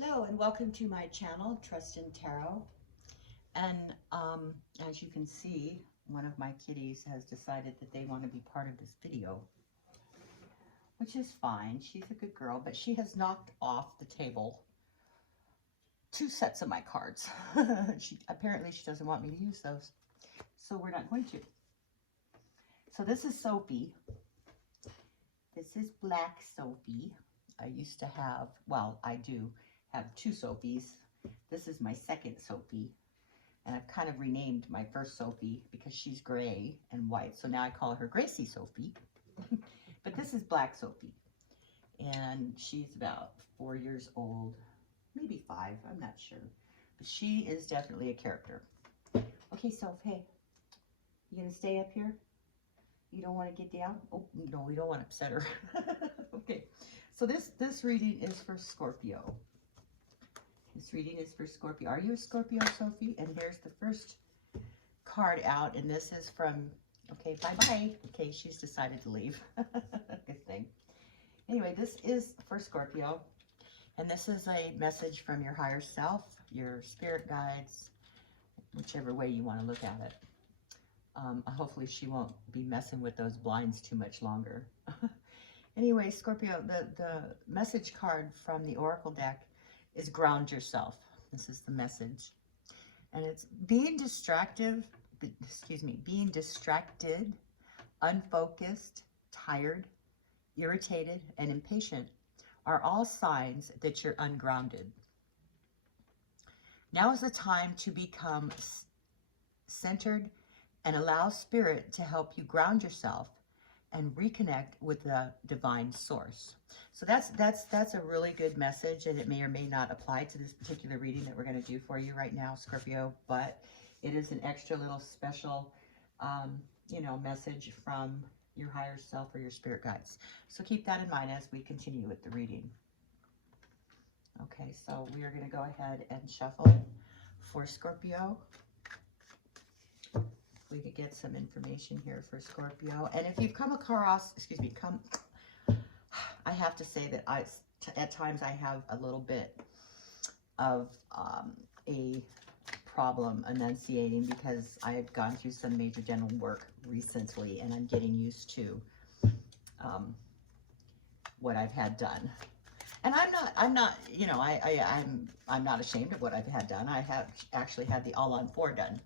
Hello and welcome to my channel, Trust in Tarot. And as you can see, one of my kitties has decided that they want to be part of this video, which is fine. She's a good girl, but she has knocked off the table 2 sets of my cards. Apparently she doesn't want me to use those, so we're not going to. So this is Sophie. This is Black Sophie. I used to have, well, I do have 2 Sophies. This is my second Sophie, and I've kind of renamed my first Sophie because she's gray and white, so now I call her Gracie Sophie. But this is Black Sophie, and she's about 4 years old, maybe 5, I'm not sure, but she is definitely a character. Okay, Soph, hey, you gonna stay up here? You don't want to get down? Oh, no, we don't want to upset her. Okay, so this reading is for Scorpio. This reading is for Scorpio. Are you a Scorpio, Sophie? And here's the first card out, and this is from, okay, bye-bye. Okay, she's decided to leave. Good thing. Anyway, this is for Scorpio, and this is a message from your higher self, your spirit guides, whichever way you want to look at it. Hopefully she won't be messing with those blinds too much longer. Anyway, Scorpio, the message card from the Oracle deck is ground yourself. This is the message. And it's being distracted, unfocused, tired, irritated, and impatient are all signs that you're ungrounded. Now is the time to become centered and allow spirit to help you ground yourself and reconnect with the divine source. So that's a really good message, and it may or may not apply to this particular reading that we're going to do for you right now, Scorpio, but it is an extra little special, message from your higher self or your spirit guides. So keep that in mind as we continue with the reading. Okay, so we are going to go ahead and shuffle for Scorpio. We could get some information here for Scorpio. And if you've come across, I have to say that at times I have a little bit of a problem enunciating because I've gone through some major dental work recently, and I'm getting used to what I've had done. And I'm not ashamed of what I've had done. I have actually had the all-on-4 done.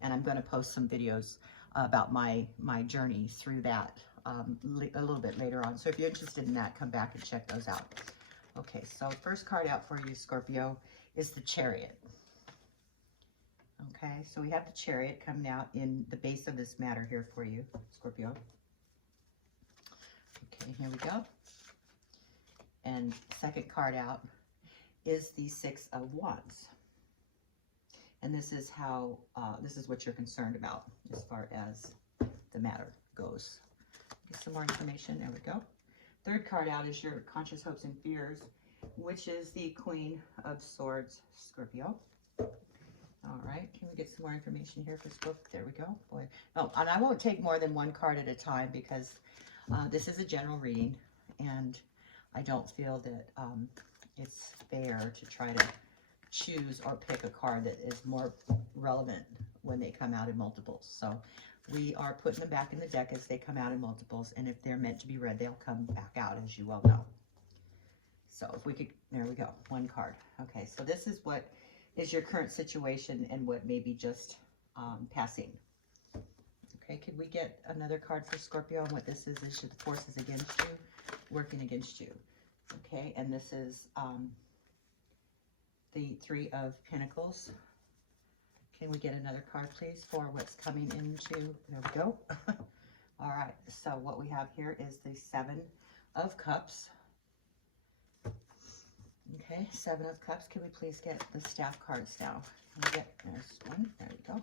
And I'm going to post some videos about my journey through that a little bit later on. So if you're interested in that, come back and check those out. Okay, so first card out for you, Scorpio, is the Chariot. Okay, so we have the Chariot coming out in the base of this matter here for you, Scorpio. Okay, here we go. And second card out is the Six of Wands. And this is how, this is what you're concerned about as far as the matter goes. Get some more information. There we go. Third card out is your conscious hopes and fears, which is the Queen of Swords, Scorpio. All right. Can we get some more information here for Scorpio? There we go. Boy. Oh, and I won't take more than one card at a time because this is a general reading, and I don't feel that it's fair to try to choose or pick a card that is more relevant when they come out in multiples. So we are putting them back in the deck as they come out in multiples, and if they're meant to be read, they'll come back out, as you well know. So if we could, there we go, one card. Okay, so this is what is your current situation and what may be just passing. Okay, could we get another card for Scorpio? And what this is the forces against you, working against you. Okay, and this is the Three of Pentacles. Can we get another card, please, for what's coming into, there we go. All right, so what we have here is the Seven of Cups. Okay, Seven of Cups. Can we please get the staff cards now? Can we get, there's one, there we go.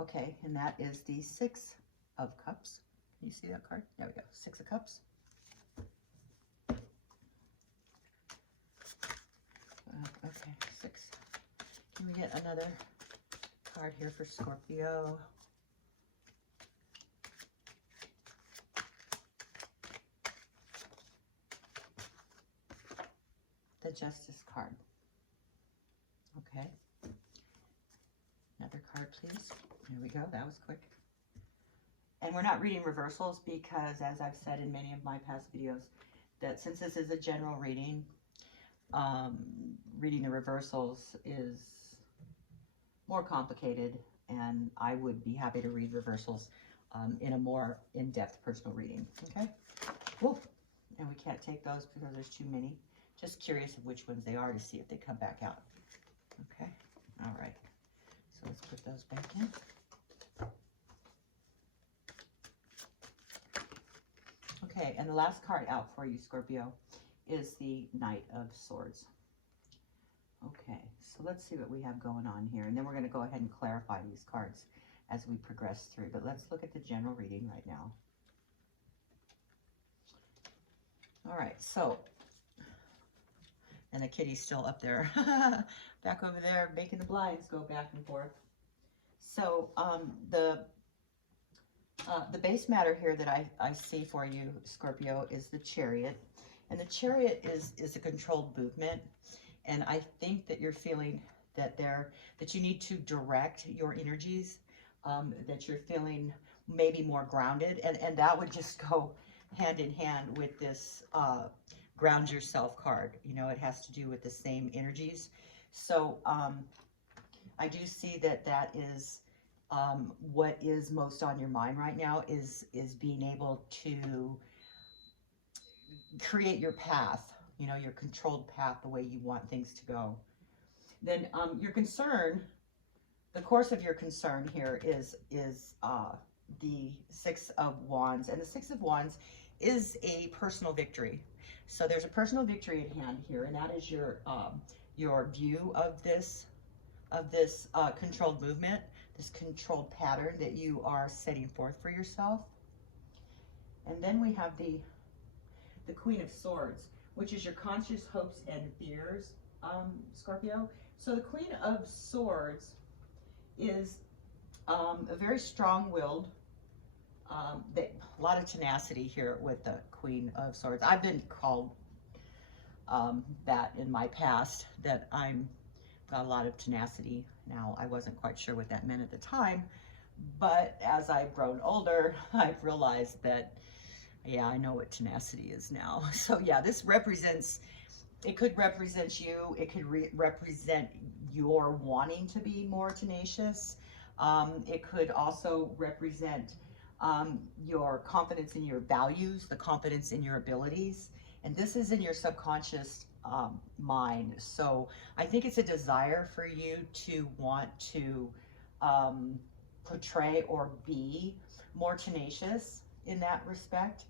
Okay, and that is the Six of Cups. Can you see that card? There we go, Six of Cups. Okay, 6. Can we get another card here for Scorpio? The Justice card. Okay. Another card, please. There we go. That was quick. And we're not reading reversals because, as I've said in many of my past videos, that since this is a general reading, reading the reversals is more complicated, and I would be happy to read reversals in a more in-depth personal reading. Okay. Whoop. And we can't take those because there's too many. Just curious of which ones they are to see if they come back out. Okay. All right. So let's put those back in. Okay, and the last card out for you, Scorpio, is the Knight of Swords. Okay, so let's see what we have going on here. And then we're going to go ahead and clarify these cards as we progress through. But let's look at the general reading right now. All right, so, and the kitty's still up there, back over there, making the blinds go back and forth. So the base matter here that I see for you, Scorpio, is the Chariot. And the Chariot is a controlled movement. And I think that you're feeling that you need to direct your energies, that you're feeling maybe more grounded. And that would just go hand in hand with this ground yourself card. You know, it has to do with the same energies. So I do see that is what is most on your mind right now is being able to create your path, you know, your controlled path, the way you want things to go. Then your concern, the course of your concern here is the Six of Wands. And the Six of Wands is a personal victory. So there's a personal victory at hand here, and that is your view of this controlled movement, this controlled pattern that you are setting forth for yourself. And then we have the Queen of Swords, which is your conscious hopes and fears, Scorpio. So the Queen of Swords is a very strong-willed, a lot of tenacity here with the Queen of Swords. I've been called that in my past, that I'm got a lot of tenacity. Now, I wasn't quite sure what that meant at the time, but as I've grown older, I've realized that, yeah, I know what tenacity is now. So yeah, this represents, it could represent you, it could represent your wanting to be more tenacious. It could also represent your confidence in your values, the confidence in your abilities. And this is in your subconscious mind. So I think it's a desire for you to want to portray or be more tenacious in that respect.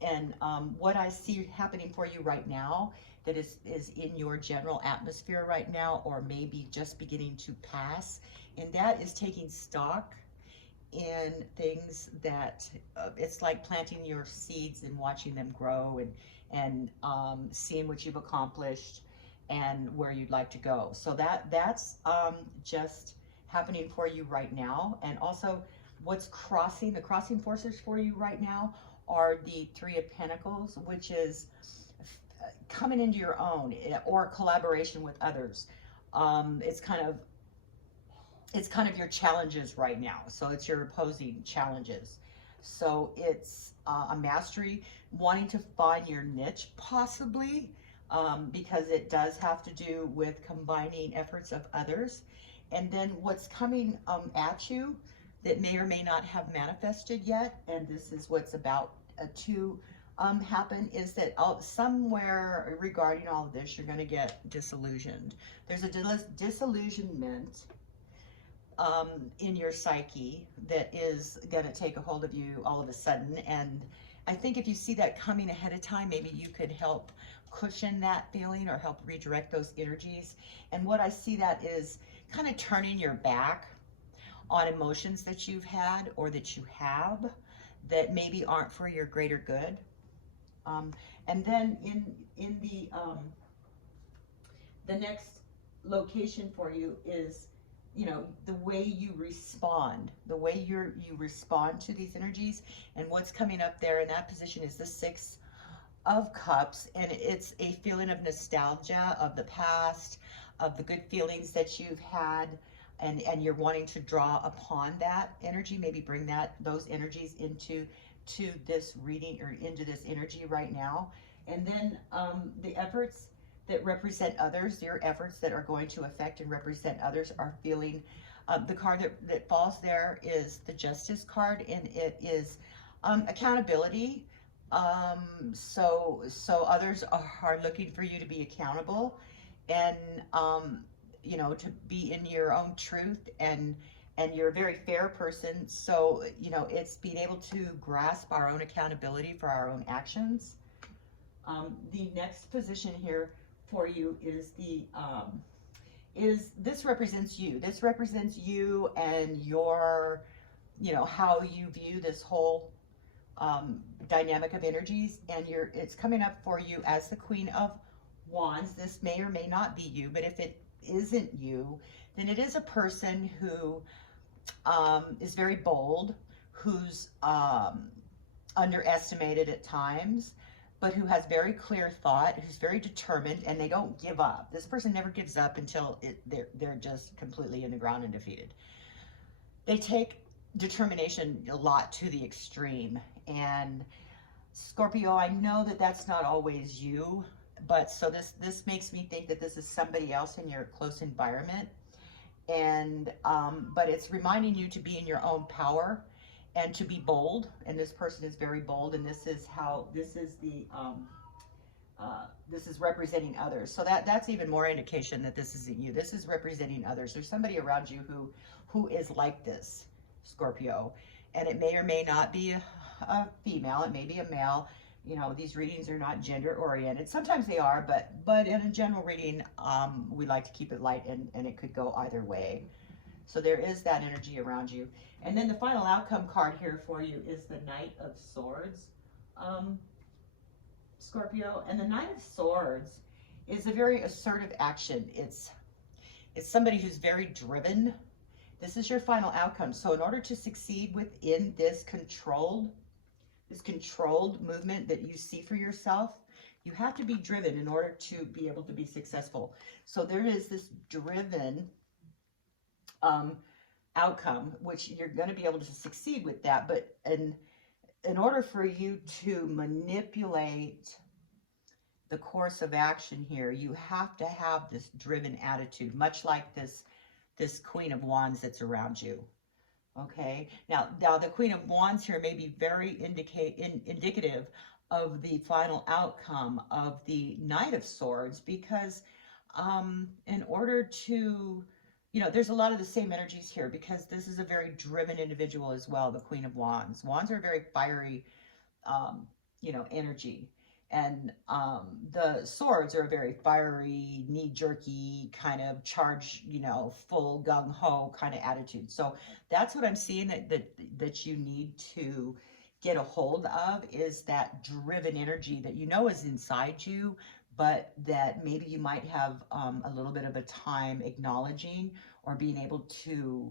And what I see happening for you right now that is in your general atmosphere right now, or maybe just beginning to pass, and that is taking stock in things that it's like planting your seeds and watching them grow, and seeing what you've accomplished and where you'd like to go. So that's just happening for you right now. And also what's crossing, the crossing forces for you right now are the Three of Pentacles, which is coming into your own, or collaboration with others. It's kind of your challenges right now. So it's your opposing challenges. So it's a mastery, wanting to find your niche possibly, because it does have to do with combining efforts of others. And then what's coming at you that may or may not have manifested yet, and this is what's about to happen, is that somewhere regarding all of this, you're going to get disillusioned. There's a disillusionment in your psyche that is going to take a hold of you all of a sudden. And I think if you see that coming ahead of time, maybe you could help cushion that feeling or help redirect those energies. And what I see that is kind of turning your back on emotions that you've had or that you have that maybe aren't for your greater good. And then in the next location for you is, you know, the way you respond, the way you respond to these energies. And what's coming up there in that position is the Six of Cups, and it's a feeling of nostalgia of the past, of the good feelings that you've had, and you're wanting to draw upon that energy, maybe bring those energies into this reading, or into this energy right now. And then the efforts that represent others, your efforts that are going to affect and represent others, are feeling, the card that falls there is the Justice card, and it is accountability. So others are looking for you to be accountable, and you know, to be in your own truth, and you're a very fair person. So, you know, it's being able to grasp our own accountability for our own actions. The next position here for you is this represents you. This represents you and your, you know, how you view this whole dynamic of energies, and it's coming up for you as the Queen of Wands. This may or may not be you, but if it isn't you, then it is a person who is very bold, who's underestimated at times, but who has very clear thought, who's very determined, and they don't give up. This person never gives up until they're just completely in the ground and defeated. They take determination a lot to the extreme. And Scorpio, I know that that's not always you, but so this makes me think that this is somebody else in your close environment. And but it's reminding you to be in your own power and to be bold. And this person is very bold, and this is representing others. So that's even more indication that this isn't you. This is representing others. There's somebody around you who is like this, Scorpio, and it may or may not be a female. It may be a male. You know, these readings are not gender oriented. Sometimes they are, but in a general reading, we like to keep it light, and it could go either way. So there is that energy around you. And then the final outcome card here for you is the Knight of Swords, Scorpio. And the Knight of Swords is a very assertive action. It's somebody who's very driven. This is your final outcome. So in order to succeed within this controlled movement that you see for yourself, you have to be driven in order to be able to be successful. So there is this driven outcome, which you're going to be able to succeed with that. But in order for you to manipulate the course of action here, you have to have this driven attitude, much like this Queen of Wands that's around you. Okay, now the Queen of Wands here may be very indicative of the final outcome of the Knight of Swords, because in order to, you know, there's a lot of the same energies here, because this is a very driven individual as well, the Queen of Wands. Wands are very fiery, you know, energy. And the swords are a very fiery, knee-jerky kind of charge, you know, full gung-ho kind of attitude. So that's what I'm seeing that you need to get a hold of, is that driven energy that you know is inside you, but that maybe you might have a little bit of a time acknowledging or being able to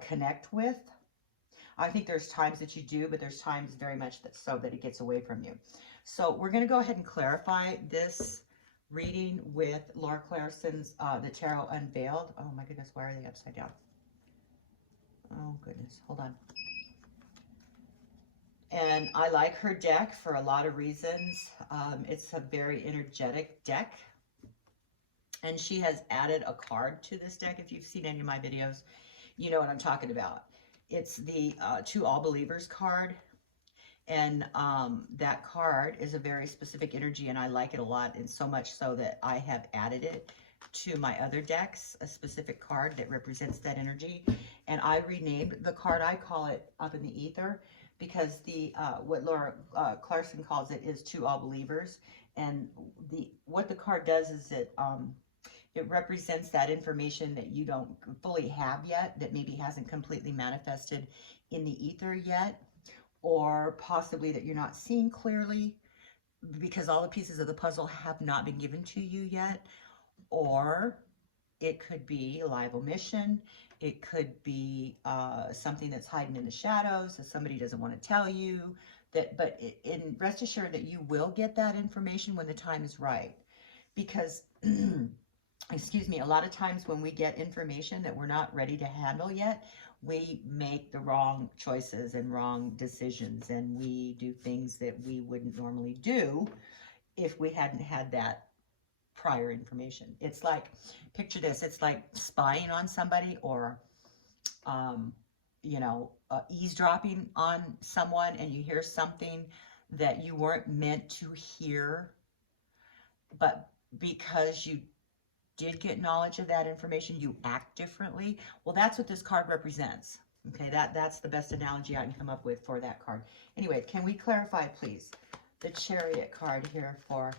connect with. I think there's times that you do, but there's times very much so that it gets away from you. So we're going to go ahead and clarify this reading with Laura Clarison's The Tarot Unveiled. Oh my goodness, why are they upside down? Oh goodness, hold on. And I like her deck for a lot of reasons. It's a very energetic deck. And she has added a card to this deck. If you've seen any of my videos, you know what I'm talking about. It's the To All Believers card. And that card is a very specific energy, and I like it a lot, and so much so that I have added it to my other decks, a specific card that represents that energy. And I renamed the card. I call it Up in the Ether, because the what Laura Clarison calls it is To All Believers. And what the card does is it represents that information that you don't fully have yet, that maybe hasn't completely manifested in the ether yet, or possibly that you're not seeing clearly because all the pieces of the puzzle have not been given to you yet. Or it could be a live omission. It could be something that's hiding in the shadows that somebody doesn't want to tell you. But rest assured that you will get that information when the time is right. Because excuse me, a lot of times when we get information that we're not ready to handle yet, we make the wrong choices and wrong decisions, and we do things that we wouldn't normally do if we hadn't had that prior information. It's like, picture this, it's like spying on somebody, or you know, eavesdropping on someone, and you hear something that you weren't meant to hear, but because you did get knowledge of that information, you act differently. Well, that's what this card represents. Okay, that's the best analogy I can come up with for that card. Anyway, can we clarify, please, the Chariot card here for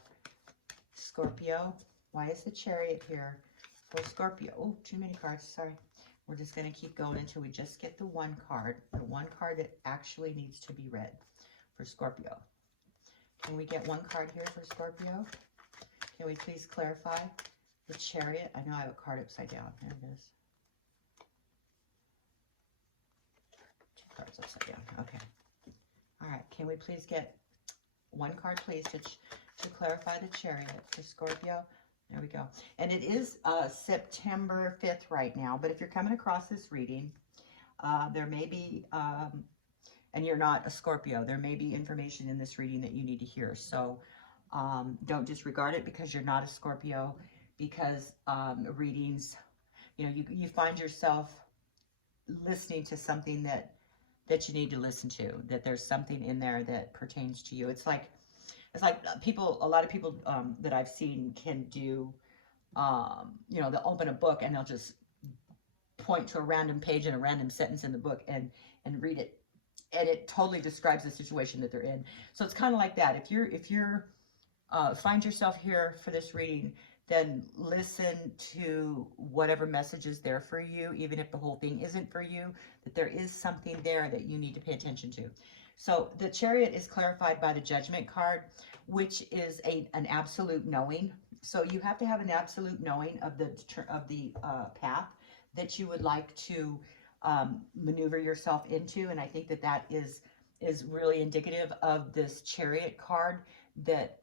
Scorpio? Why is the Chariot here for Scorpio? Oh, too many cards, sorry. We're just going to keep going until we just get the one card that actually needs to be read for Scorpio. Can we get one card here for Scorpio? Can we please clarify the Chariot? I know I have a card upside down. There it is. Two cards upside down. Okay. All right. Can we please get one card, please, to clarify the Chariot for Scorpio? There we go. And it is September 5th right now. But if you're coming across this reading, there may be, and you're not a Scorpio, there may be information in this reading that you need to hear. So don't disregard it because you're not a Scorpio. Because readings, you know, you find yourself listening to something that you need to listen to, that there's something in there that pertains to you. It's like people, a lot of people that I've seen can do, you know, they'll open a book and they'll just point to a random page and a random sentence in the book and read it, and it totally describes the situation that they're in. So it's kind of like that. If you're find yourself here for this reading, then listen to whatever message is there for you, even if the whole thing isn't for you, that there is something there that you need to pay attention to. So the Chariot is clarified by the Judgment card, which is an absolute knowing. So you have to have an absolute knowing of the path that you would like to maneuver yourself into. And I think that is really indicative of this Chariot card, that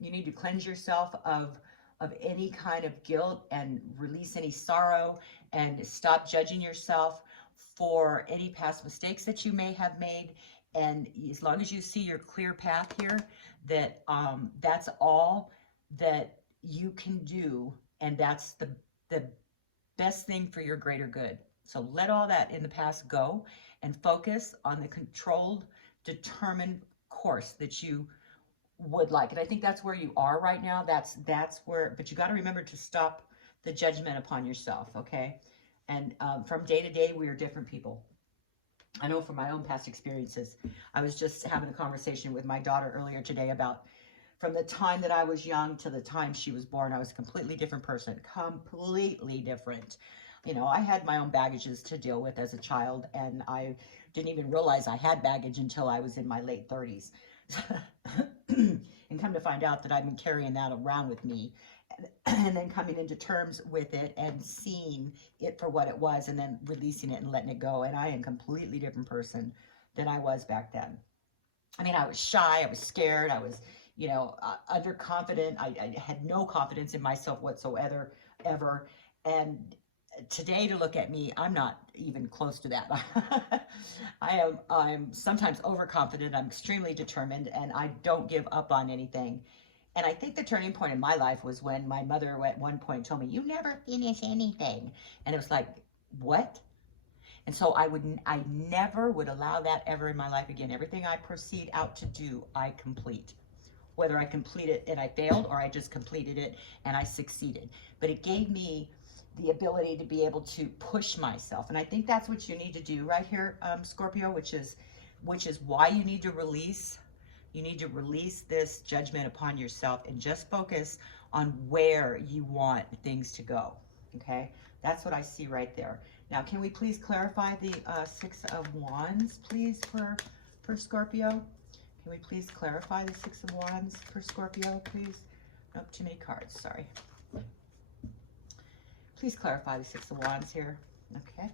you need to cleanse yourself of any kind of guilt and release any sorrow, and stop judging yourself for any past mistakes that you may have made. And as long as you see your clear path here, that that's all that you can do, and that's the best thing for your greater good. So let all that in the past go and focus on the controlled, determined course that you would like. And I think that's where you are right now. That's where, but you got to remember to stop the judgment upon yourself, okay? And from day to day, we are different people. I know from my own past experiences. I was just having a conversation with my daughter earlier today about from the time that I was young to the time she was born, I was a completely different person, completely different. You know, I had my own baggages to deal with as a child, and I didn't even realize I had baggage until I was in my late 30s. And come to find out that I've been carrying that around with me, and then coming into terms with it and seeing it for what it was, and then releasing it and letting it go. And I am a completely different person than I was back then. I mean, I was shy, I was scared, I was, you know, underconfident. I had no confidence in myself whatsoever, ever. And today, to look at me, I'm not even close to that. I'm sometimes overconfident. I'm extremely determined, and I don't give up on anything. And I think the turning point in my life was when my mother at one point told me, "You never finish anything." And it was like, what? And so I never would allow that ever in my life again. Everything I proceed out to do, I complete. Whether I complete it and I failed, or I just completed it and I succeeded. But it gave me the ability to be able to push myself. And I think that's what you need to do right here, Scorpio, which is why you need to release. You need to release this judgment upon yourself and just focus on where you want things to go. Okay, that's what I see right there. Now, can we please clarify the Six of Wands, please, for Scorpio? Can we please clarify the Six of Wands for Scorpio, please? Nope, too many cards, sorry. Please clarify the Six of Wands here. Okay.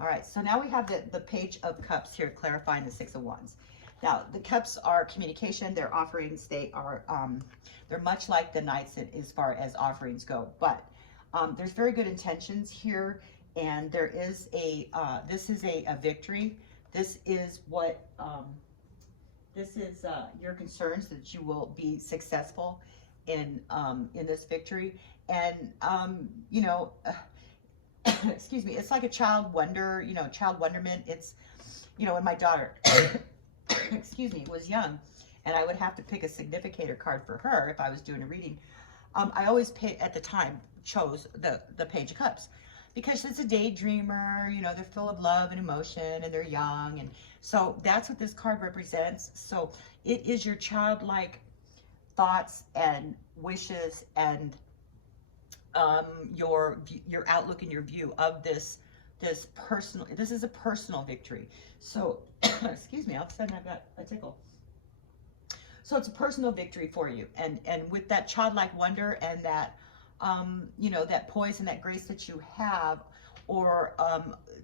All right, so now we have the Page of Cups here clarifying the Six of Wands. Now, the cups are communication, they're offerings, they are, they're much like the Knights as far as offerings go, but There's very good intentions here, and there is a, this is a victory. This is what, this is your concerns, that you will be successful in this victory. And, you know, excuse me, it's like a child wonder, you know, child wonderment. It's, you know, when my daughter, excuse me, was young, and I would have to pick a significator card for her if I was doing a reading, I always at the time chose the Page of Cups, because it's a daydreamer, you know, they're full of love and emotion, and they're young, and so that's what this card represents. So it is your childlike thoughts and wishes, and your outlook and your view of this personal. This is a personal victory. So excuse me, all of a sudden I've got a tickle. So it's a personal victory for you, and with that childlike wonder and that you know, that poise and that grace that you have, or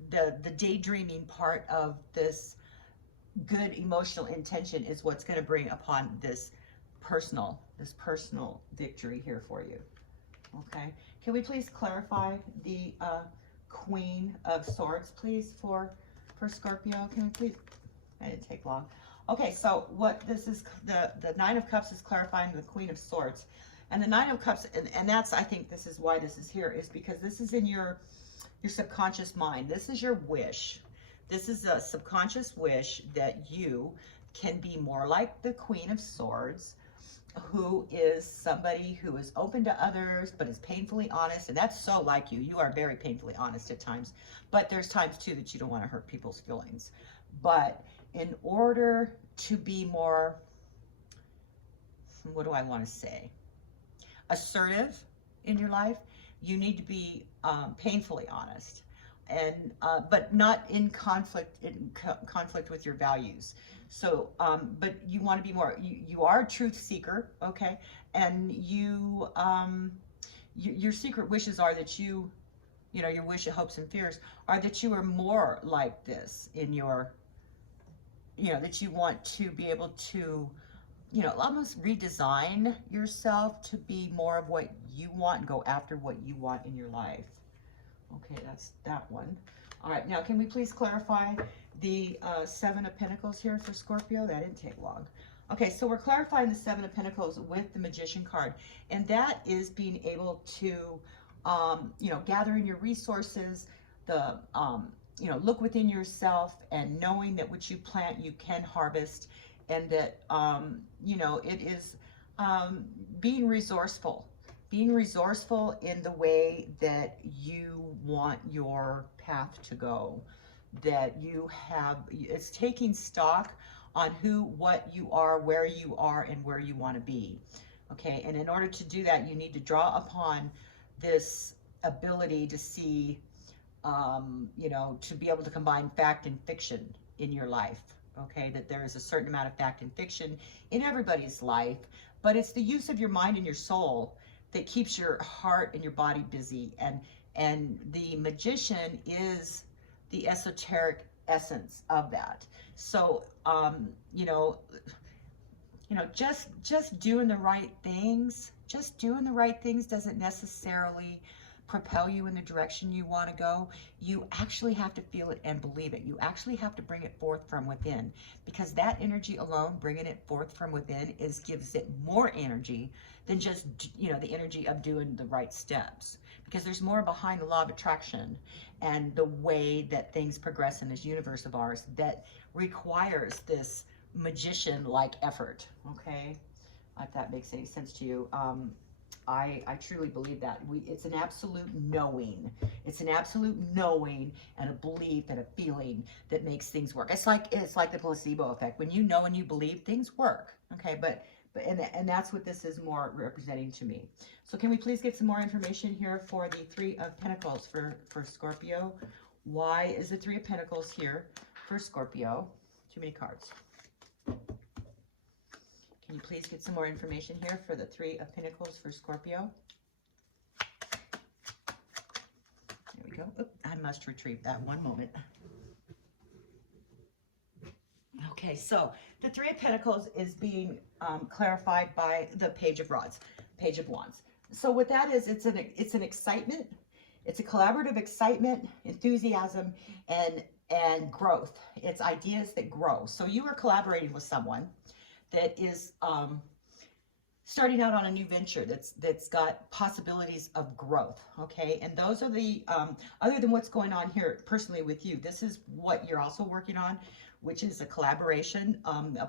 the daydreaming part of this good emotional intention is what's going to bring upon this personal victory here for you. Okay, can we please clarify the Queen of Swords, please, for Scorpio? Can we please? That didn't take long. Okay, so what this is, the Nine of Cups is clarifying the Queen of Swords. And the Nine of Cups, and that's, I think this is why this is here, is because this is in your subconscious mind. This is your wish. This is a subconscious wish that you can be more like the Queen of Swords, who is somebody who is open to others, but is painfully honest. And that's so like you. You are very painfully honest at times. But there's times, too, that you don't want to hurt people's feelings. But in order to be more, what do I want to say, assertive in your life, you need to be painfully honest, and but not in conflict with your values. So but you want to be more, you are a truth seeker, okay, and you your secret wishes are that you know, your wish, your hopes and fears are that you are more like this in your, you know, that you want to be able to, you know, almost redesign yourself to be more of what you want and go after what you want in your life. Okay, that's that one. All right, now can we please clarify the Seven of Pentacles here for Scorpio? That didn't take long. Okay, so we're clarifying the Seven of Pentacles with the Magician card, and that is being able to, you know, gather in your resources, the, you know, look within yourself, and knowing that what you plant, you can harvest, and that, you know, it is being resourceful in the way that you want your path to go, that you have, it's taking stock on who, what you are, where you are, and where you want to be. Okay, and in order to do that, you need to draw upon this ability to see, you know, to be able to combine fact and fiction in your life. Okay, that there is a certain amount of fact and fiction in everybody's life, but it's the use of your mind and your soul that keeps your heart and your body busy. And the Magician is the esoteric essence of that. So, you know, just doing the right things, doesn't necessarily propel you in the direction you want to go. You actually have to feel it and believe it. You actually have to bring it forth from within, because that energy alone, bringing it forth from within, gives it more energy than just, you know, the energy of doing the right steps, because there's more behind the law of attraction and the way that things progress in this universe of ours that requires this magician-like effort. Okay, if that makes any sense to you. I truly believe that. It's an absolute knowing. It's an absolute knowing and a belief and a feeling that makes things work. It's like the placebo effect. When you know and you believe, things work. Okay, and that's what this is more representing to me. So can we please get some more information here for the Three of Pentacles for Scorpio? Why is the Three of Pentacles here for Scorpio? Too many cards. Can you please get some more information here for the Three of Pentacles for Scorpio? There we go. Oop, I must retrieve that, one moment. Okay, so the Three of Pentacles is being clarified by the Page of Wands. So what that is, it's an excitement. It's a collaborative excitement, enthusiasm, and growth. It's ideas that grow. So you are collaborating with someone that is starting out on a new venture that's got possibilities of growth. Okay, and those are the other than what's going on here personally with you, this is what you're also working on, which is a collaboration,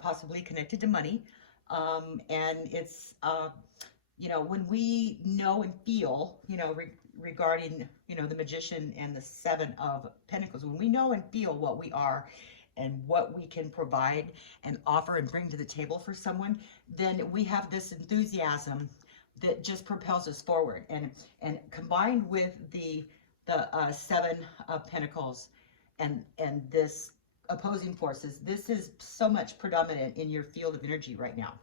possibly connected to money, and it's you know, when we know and feel, you know, regarding, you know, the Magician and the Seven of Pentacles, when we know and feel what we are and what we can provide and offer and bring to the table for someone, then we have this enthusiasm that just propels us forward. And combined with the Seven of Pentacles and this opposing forces, this is so much predominant in your field of energy right now.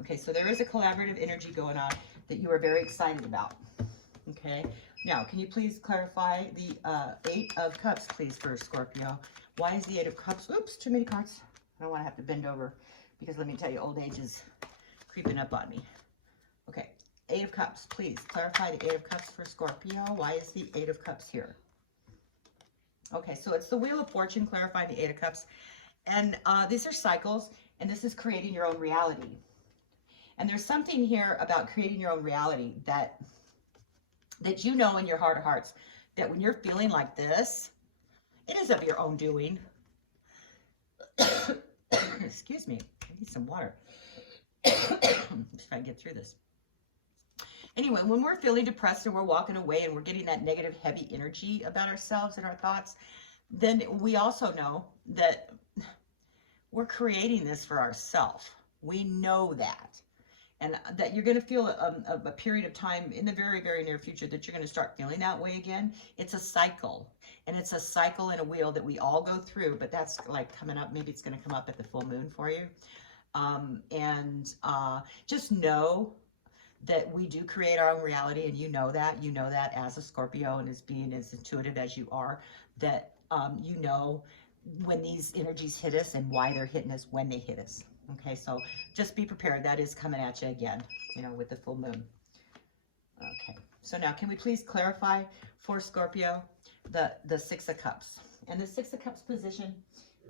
Okay, so there is a collaborative energy going on that you are very excited about. Okay, now can you please clarify the Eight of Cups, please, for Scorpio? Why is the Eight of Cups? Oops, too many cards. I don't want to have to bend over because let me tell you, old age is creeping up on me. Okay, Eight of Cups, please clarify the Eight of Cups for Scorpio. Why is the Eight of Cups here? Okay, so it's the Wheel of Fortune, clarifying the Eight of Cups. And these are cycles, and this is creating your own reality. And there's something here about creating your own reality that you know in your heart of hearts, that when you're feeling like this, it is of your own doing. Excuse me, I need some water. If I can get through this. Anyway, when we're feeling depressed and we're walking away and we're getting that negative, heavy energy about ourselves and our thoughts, then we also know that we're creating this for ourselves. We know that. And that you're going to feel a period of time in the very, very near future that you're going to start feeling that way again. It's a cycle. And it's a cycle and a wheel that we all go through. But that's like coming up. Maybe it's going to come up at the full moon for you. Just know that we do create our own reality. And you know that. You know that as a Scorpio and as being as intuitive as you are. That you know when these energies hit us and why they're hitting us when they hit us. Okay, so just be prepared. That is coming at you again, you know, with the full moon. Okay, so now can we please clarify for Scorpio the Six of Cups? And the Six of Cups position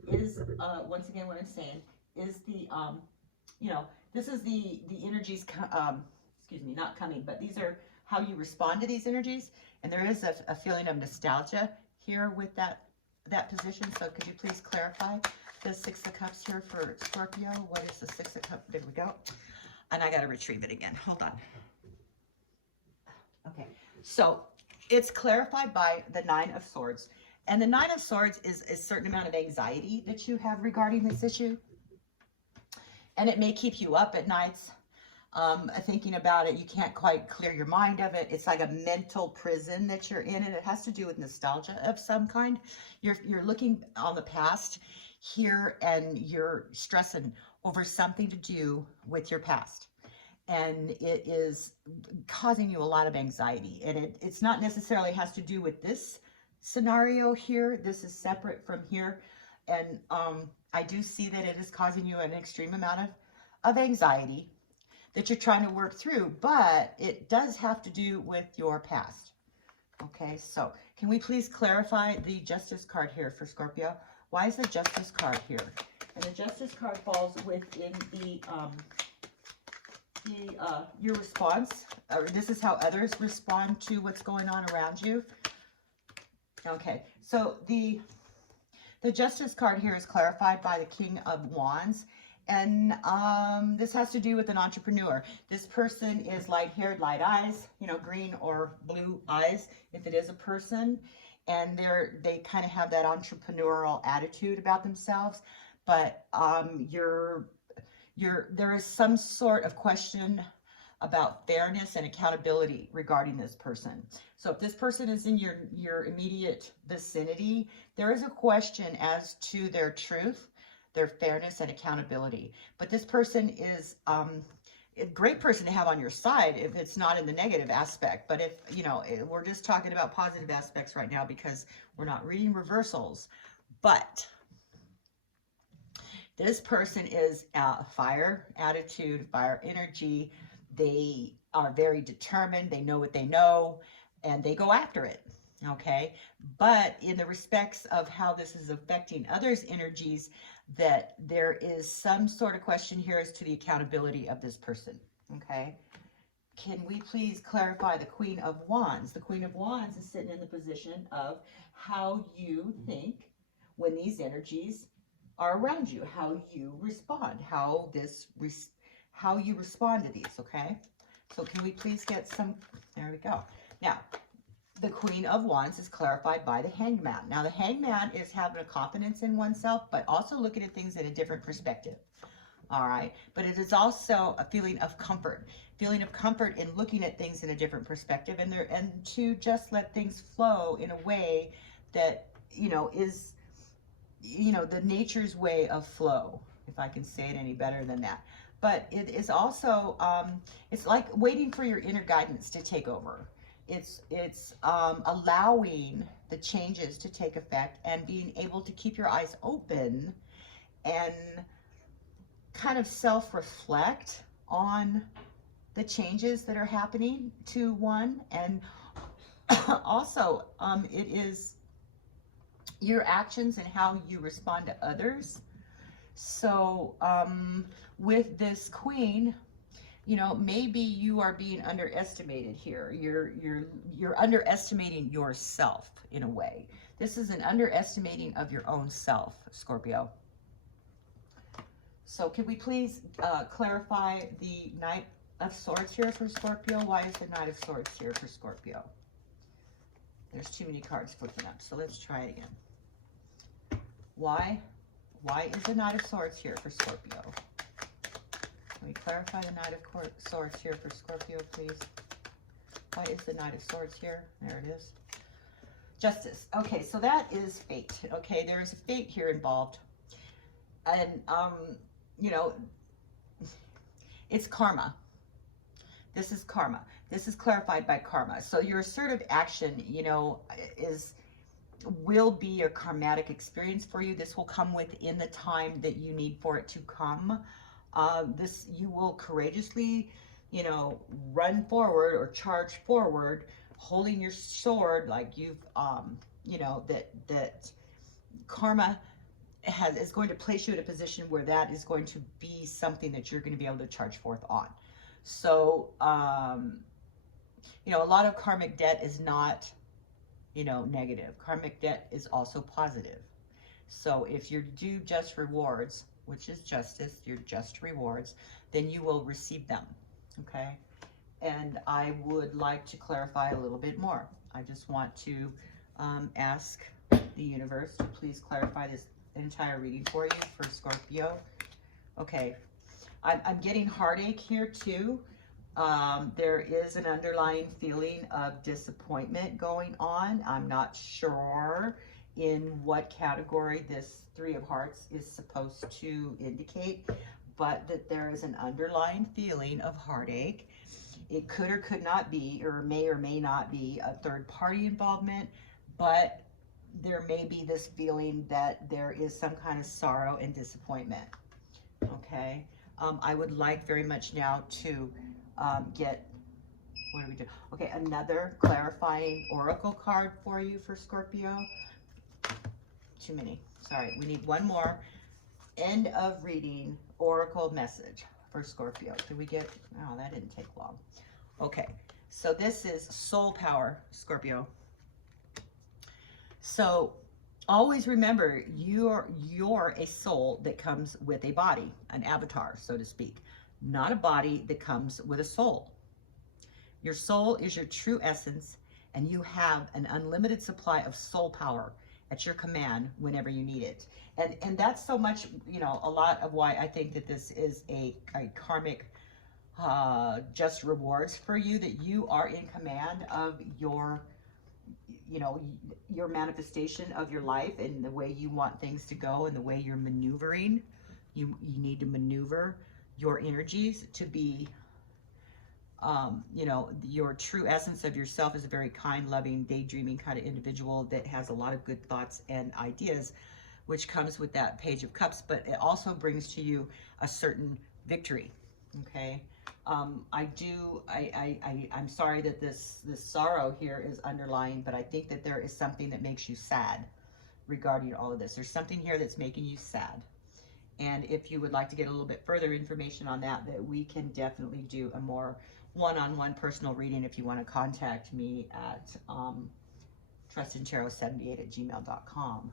is, once again, what I'm saying, is the, you know, this is the energies, excuse me, not coming, but these are how you respond to these energies. And there is a feeling of nostalgia here with that position. So could you please clarify the Six of Cups here for Scorpio? What is the Six of Cups? There we go. And I got to retrieve it again. Hold on. Okay. So it's clarified by the Nine of Swords. And the Nine of Swords is a certain amount of anxiety that you have regarding this issue. And it may keep you up at nights thinking about it. You can't quite clear your mind of it. It's like a mental prison that you're in. And it has to do with nostalgia of some kind. You're looking on the past here and you're stressing over something to do with your past, and it is causing you a lot of anxiety, and it's not necessarily has to do with this scenario here. This is separate from here, and I do see that it is causing you an extreme amount of anxiety that you're trying to work through, but it does have to do with your past. Okay, so can we please clarify the Justice card here for Scorpio? Why is the Justice card here? And the Justice card falls within your response. This is how others respond to what's going on around you. Okay, so the Justice card here is clarified by the King of Wands. And this has to do with an entrepreneur. This person is light-haired, light eyes, you know, green or blue eyes, if it is a person. And they kind of have that entrepreneurial attitude about themselves, but there is some sort of question about fairness and accountability regarding this person. So if this person is in your immediate vicinity, there is a question as to their truth, their fairness and accountability. But this person is a great person to have on your side if it's not in the negative aspect. But if, you know, we're just talking about positive aspects right now because we're not reading reversals. But this person is fire attitude, fire energy. They are very determined. They know what they know, and they go after it. Okay, but in the respects of how this is affecting others' energies, that there is some sort of question here as to the accountability of this person. Okay, can we please clarify the Queen of Wands? The Queen of Wands is sitting in the position of how you think when these energies are around you, how you respond, how you respond to these. Okay, so can we please get some? There we go. Now, the Queen of Wands is clarified by the Hangman. Now, the Hangman is having a confidence in oneself, but also looking at things in a different perspective. All right, but it is also a feeling of comfort in looking at things in a different perspective, and to just let things flow in a way that, you know, is, you know, the nature's way of flow, if I can say it any better than that. But it is also, it's like waiting for your inner guidance to take over. It's allowing the changes to take effect and being able to keep your eyes open and kind of self-reflect on the changes that are happening to one. And also, it is your actions and how you respond to others. So with this Queen, you know, maybe you are being underestimated here. You're underestimating yourself in a way. This is an underestimating of your own self, Scorpio. So can we please clarify the Knight of Swords here for Scorpio? Why is the Knight of Swords here for Scorpio? There's too many cards flipping up, so let's try it again. Why is the Knight of Swords here for Scorpio? Can we clarify the Knight of Swords here for Scorpio, please? Why is the Knight of Swords here? There it is. Justice. Okay, so that is fate. Okay, there is a fate here involved. And, you know, it's karma. This is karma. This is clarified by karma. So your assertive action, you know, will be a karmatic experience for you. This will come within the time that you need for it to come. You will courageously, you know, run forward or charge forward, holding your sword like you've, you know, that karma is going to place you in a position where that is going to be something that you're going to be able to charge forth on. So, you know, a lot of karmic debt is not, you know, negative. Karmic debt is also positive. So if you do just rewards, which is justice, your just rewards, then you will receive them, okay? And I would like to clarify a little bit more. I just want to ask the universe to please clarify this entire reading for you for Scorpio. Okay, I'm getting heartache here too. There is an underlying feeling of disappointment going on. I'm not sure in what category this Three of Hearts is supposed to indicate, but that there is an underlying feeling of heartache. It could or could not be, or may not be, a third party involvement, but there may be this feeling that there is some kind of sorrow and disappointment. Okay, I would like very much now to get, what do we do? Okay, another clarifying oracle card for you for Scorpio. Too many. Sorry, we need one more. End of reading oracle message for Scorpio. Did we get, oh, that didn't take long. Okay, so this is soul power, Scorpio. So always remember, you're a soul that comes with a body, an avatar, so to speak, not a body that comes with a soul. Your soul is your true essence, and you have an unlimited supply of soul power at your command whenever you need it. And that's so much, you know, a lot of why I think that this is a karmic just rewards for you, that you are in command of your, you know, your manifestation of your life and the way you want things to go and the way you're maneuvering. You need to maneuver your energies to be, you know, your true essence of yourself is a very kind, loving, daydreaming kind of individual that has a lot of good thoughts and ideas, which comes with that Page of Cups, but it also brings to you a certain victory, okay? I'm sorry that this sorrow here is underlying, but I think that there is something that makes you sad regarding all of this. There's something here that's making you sad. And if you would like to get a little bit further information on that, we can definitely do a more one-on-one personal reading if you want to contact me at trustandtarot78@gmail.com.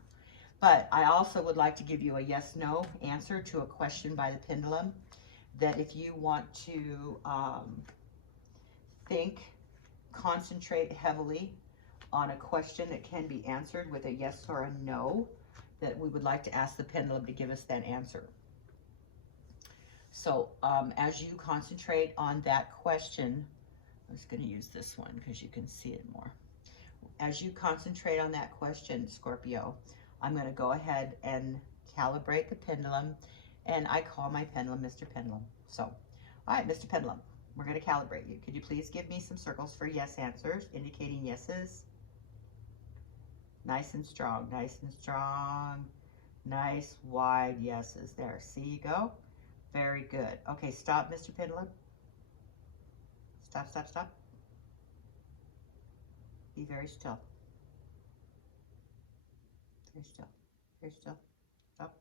But I also would like to give you a yes-no answer to a question by the pendulum, that if you want to concentrate heavily on a question that can be answered with a yes or a no, that we would like to ask the pendulum to give us that answer. So as you concentrate on that question, I'm just going to use this one because you can see it more. As you concentrate on that question, Scorpio, I'm going to go ahead and calibrate the pendulum, and I call my pendulum Mr. Pendulum. So, all right, Mr. Pendulum, we're going to calibrate you. Could you please give me some circles for yes answers, indicating yeses? Nice and strong, nice and strong. Nice wide yeses. There, see you go. Very good. Okay, stop, Mr. Pendulum. Stop, stop, stop. Be very still. Very still. Very still. Stop.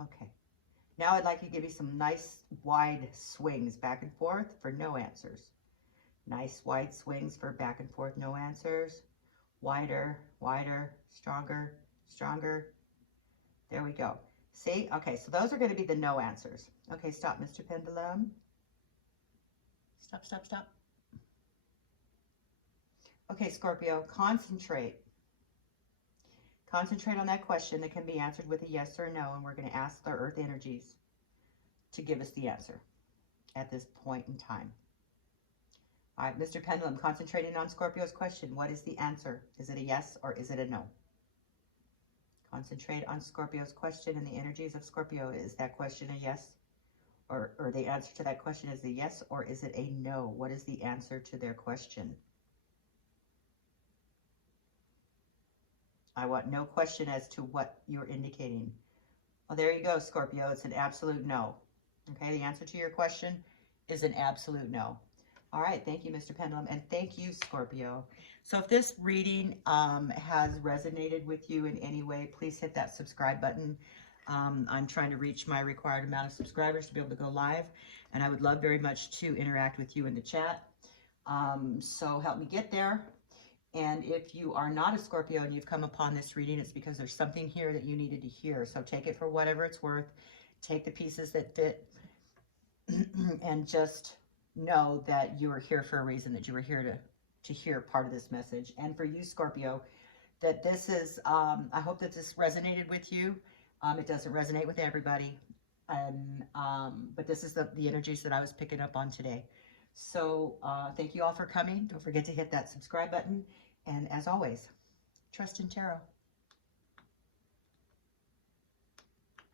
Okay. Now I'd like you to give me some nice wide swings back and forth for no answers. Nice wide swings for back and forth, no answers. Wider, wider, stronger, stronger. There we go. See? Okay, so those are going to be the no answers. Okay, stop, Mr. Pendulum. Stop, stop, stop. Okay, Scorpio, concentrate. Concentrate on that question that can be answered with a yes or a no, and we're going to ask the earth energies to give us the answer at this point in time. All right, Mr. Pendulum, concentrating on Scorpio's question. What is the answer? Is it a yes or is it a no? Concentrate on Scorpio's question and the energies of Scorpio. Is that question a yes? Or the answer to that question is a yes or is it a no? What is the answer to their question? I want no question as to what you're indicating. Well, there you go, Scorpio. It's an absolute no. Okay, the answer to your question is an absolute no. All right, thank you, Mr. Pendulum, and thank you, Scorpio. So if this reading has resonated with you in any way, please hit that subscribe button. I'm trying to reach my required amount of subscribers to be able to go live, and I would love very much to interact with you in the chat. So help me get there. And if you are not a Scorpio and you've come upon this reading, it's because there's something here that you needed to hear. So take it for whatever it's worth. Take the pieces that fit and just know that you are here for a reason, that you were here to hear part of this message. And for you, Scorpio, that this is, I hope that this resonated with you. It doesn't resonate with everybody. But this is the energies that I was picking up on today. So thank you all for coming. Don't forget to hit that subscribe button. And as always, trust in tarot.